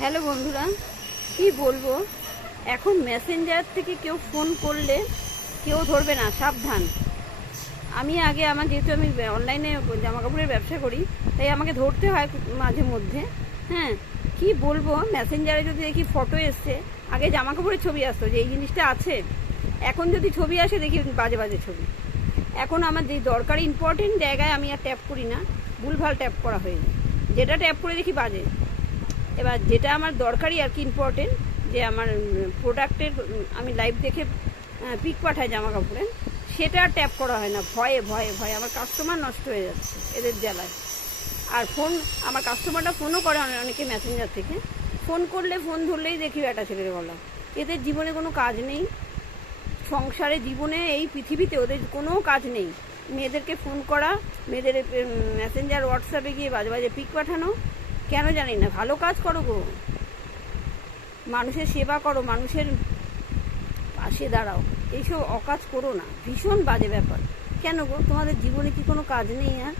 Hello বন্ধুরা, কি বলবো, এখন মেসেঞ্জার থেকে কেউ ফোন করলে কেউ ধরবে না, সাবধান। আমি আগে যেহেতু আমি অনলাইনে জামা কাপড়ের ব্যবসা করি, তাই আমাকে ধরতে হয় মাঝে মধ্যে। হ্যাঁ, কি বলবো, মেসেঞ্জারে যদি দেখি ফটো এসছে, আগে জামা কাপড়ের ছবি আসতো যে এই জিনিসটা আছে, এখন যদি ছবি আসে দেখি বাজে বাজে ছবি। এখন আমার যে দরকারি ইম্পর্টেন্ট জায়গায় আমি আর ট্যাপ করি না, ভুলভাল ট্যাপ করা হয়ে যায়, যেটা ট্যাপ করে দেখি বাজে। এবার যেটা আমার দরকারি আর কি ইম্পর্টেন্ট, যে আমার প্রোডাক্টের আমি লাইভ দেখে পিক পাঠাই জামা কাপড়ে, সেটা ট্যাপ করা হয় না। ভয়ে ভয়ে ভয়ে আমার কাস্টমার নষ্ট হয়ে যাচ্ছে এদের জ্বালায়। আর আমার কাস্টমাররা ফোনও করে অনেকে মেসেঞ্জার থেকে। ফোন করলে ফোন ধরলেই দেখি একটা ছেলের গলা। এদের জীবনে কোনো কাজ নেই, সংসারে জীবনে এই পৃথিবীতে ওদের কোনো কাজ নেই। মেয়েদেরকে ফোন করা, মেয়েদের মেসেঞ্জার হোয়াটসঅ্যাপে গিয়ে বাজে বাজে পিক পাঠানো। কেন জানি না, ভালো কাজ করো গো, মানুষের সেবা করো, মানুষের পাশে দাঁড়াও, এইসব অকাজ করো না। ভীষণ বাজে ব্যাপার। কেন গো, তোমাদের জীবনে কি কোনো কাজ নেই? আর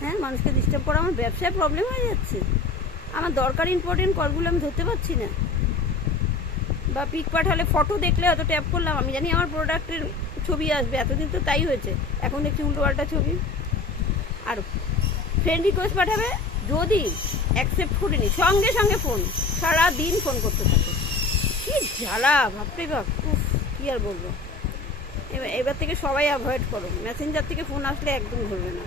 হ্যাঁ, মানুষকে ডিস্টার্ব করা আমার ব্যবসায় প্রবলেম হয়ে যাচ্ছে। আমার দরকার ইম্পর্টেন্ট কলগুলো আমি ধরতে পারছি না। বা পিক পাঠালে ফটো দেখলে হয়তো ট্যাপ করলাম, আমি জানি আমার প্রোডাক্টের ছবি আসবে, এতদিন তো তাই হয়েছে, এখন দেখছি উল্টোপাল্টা ছবি। আর ফ্রেন্ড রিকোয়েস্ট পাঠাবে, যদি অ্যাকসেপ্ট করিনি সঙ্গে সঙ্গে ফোন, সারাদিন ফোন করতে থাকে। কি জ্বালা, ভাবতে ভাব, উফ, কী আর বলবো। এবার থেকে সবাই অ্যাভয়েড করো, মেসেঞ্জার থেকে ফোন আসলে একদম ধরবে না।